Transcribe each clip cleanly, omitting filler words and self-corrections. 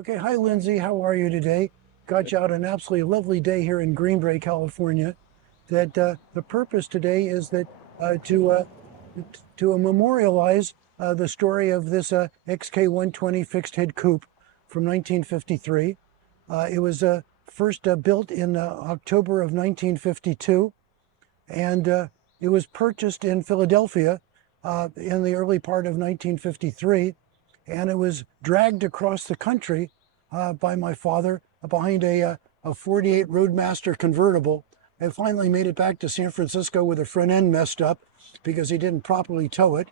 Okay, hi Lindsay, how are you today? Got you out an absolutely lovely day here in Green Bay, California. The purpose today is that uh, to uh, to memorialize the story of this XK 120 fixed head coupe from 1953. It was first built in October of 1952, and it was purchased in Philadelphia in the early part of 1953, and it was dragged across the country by my father behind a 48 Roadmaster convertible. And finally made it back to San Francisco with the front end messed up because he didn't properly tow it.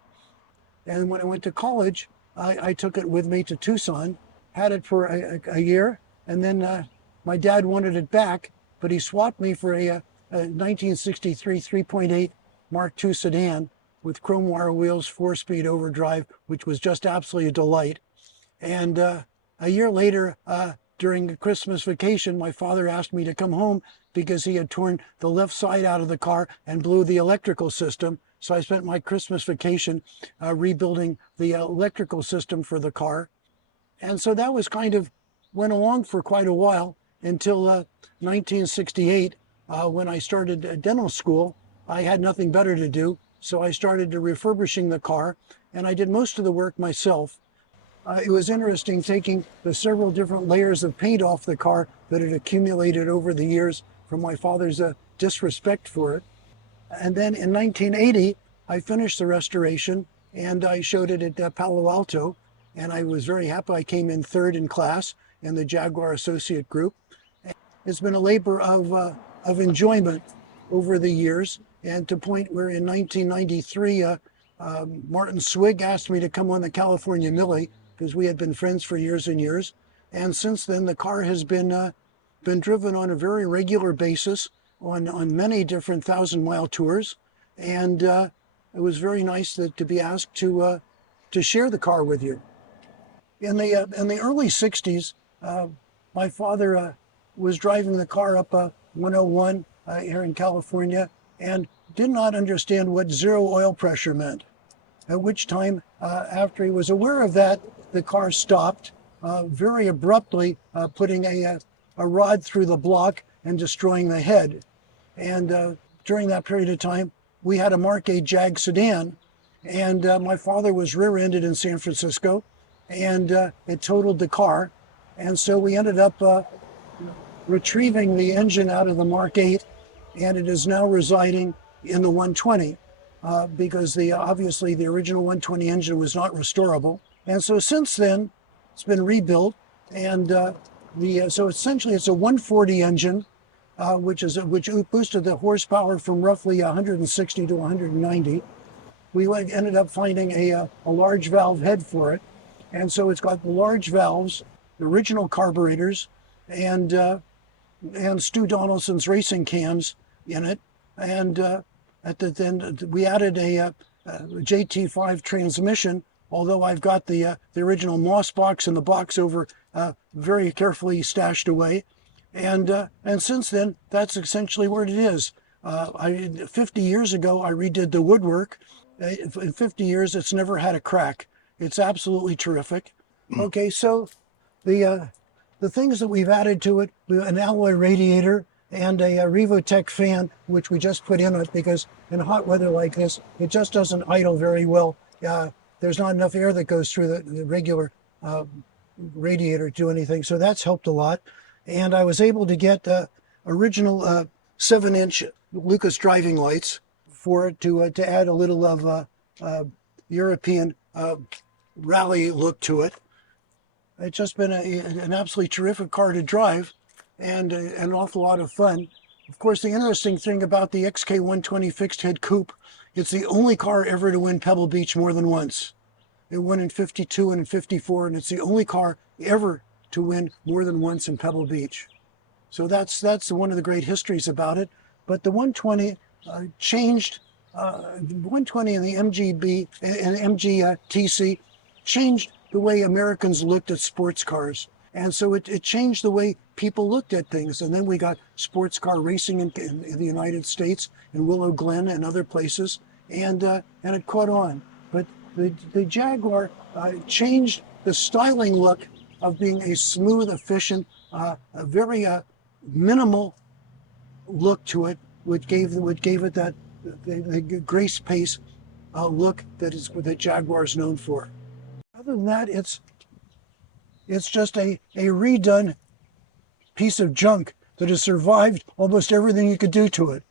And when I went to college, I took it with me to Tucson, had it for a year, and then my dad wanted it back, but he swapped me for a 1963 3.8 Mark II sedan with chrome wire wheels, 4-speed overdrive, which was just absolutely a delight. And a year later, during Christmas vacation, my father asked me to come home because he had torn the left side out of the car and blew the electrical system. So I spent my Christmas vacation rebuilding the electrical system for the car. And so that was went along for quite a while until 1968, when I started dental school. I had nothing better to do, so I started refurbishing the car, and I did most of the work myself. It was interesting taking the several different layers of paint off the car that had accumulated over the years from my father's disrespect for it. And then in 1980, I finished the restoration and I showed it at Palo Alto, and I was very happy. I came in third in class in the Jaguar Associate Group. It's been a labor of enjoyment over the years, and to the point where in 1993, Martin Swig asked me to come on the California Millie because we had been friends for years and years. And since then, the car has been driven on a very regular basis on many different 1,000-mile tours. And it was very nice to be asked to share the car with you. In the early 60s, my father was driving the car up 101 here in California and did not understand what zero oil pressure meant. At which time, after he was aware of that, the car stopped very abruptly, putting a rod through the block and destroying the head. And during that period of time, we had a Mark 8 Jag sedan, and my father was rear-ended in San Francisco, and it totaled the car. And so we ended up retrieving the engine out of the Mark 8, and it is now residing in the 120. Because obviously the original 120 engine was not restorable. And so since then, it's been rebuilt. And so essentially it's a 140 engine, which boosted the horsepower from roughly 160 to 190. We ended up finding a large valve head for it. And so it's got the large valves, the original carburetors, and Stu Donaldson's racing cams in it. And at the end, we added a JT5 transmission, although I've got the original Moss box and the box over very carefully stashed away. And since then, that's essentially what it is. 50 years ago, I redid the woodwork. In 50 years, it's never had a crack. It's absolutely terrific. Okay, so the things that we've added to it, an alloy radiator, and a Revotech fan, which we just put in it because in hot weather like this, it just doesn't idle very well. There's not enough air that goes through the regular radiator to do anything, so that's helped a lot. And I was able to get original 7-inch Lucas driving lights for it to add a little of European rally look to it. It's just been an absolutely terrific car to drive, and an awful lot of fun. Of course, the interesting thing about the XK 120 fixed head coupe, it's the only car ever to win Pebble Beach more than once. It won in 52 and in 54, and it's the only car ever to win more than once in Pebble Beach. So that's one of the great histories about it. But the 120 changed, 120 and the MGB and MGTC changed the way Americans looked at sports cars. And so it changed the way people looked at things. And then we got sports car racing in the United States, in Willow Glen and other places, and it caught on. But the Jaguar changed the styling look of being a smooth, efficient, a very minimal look to it, which gave it that the grace pace look that Jaguar is known for. Other than that, it's just a redone piece of junk that has survived almost everything you could do to it.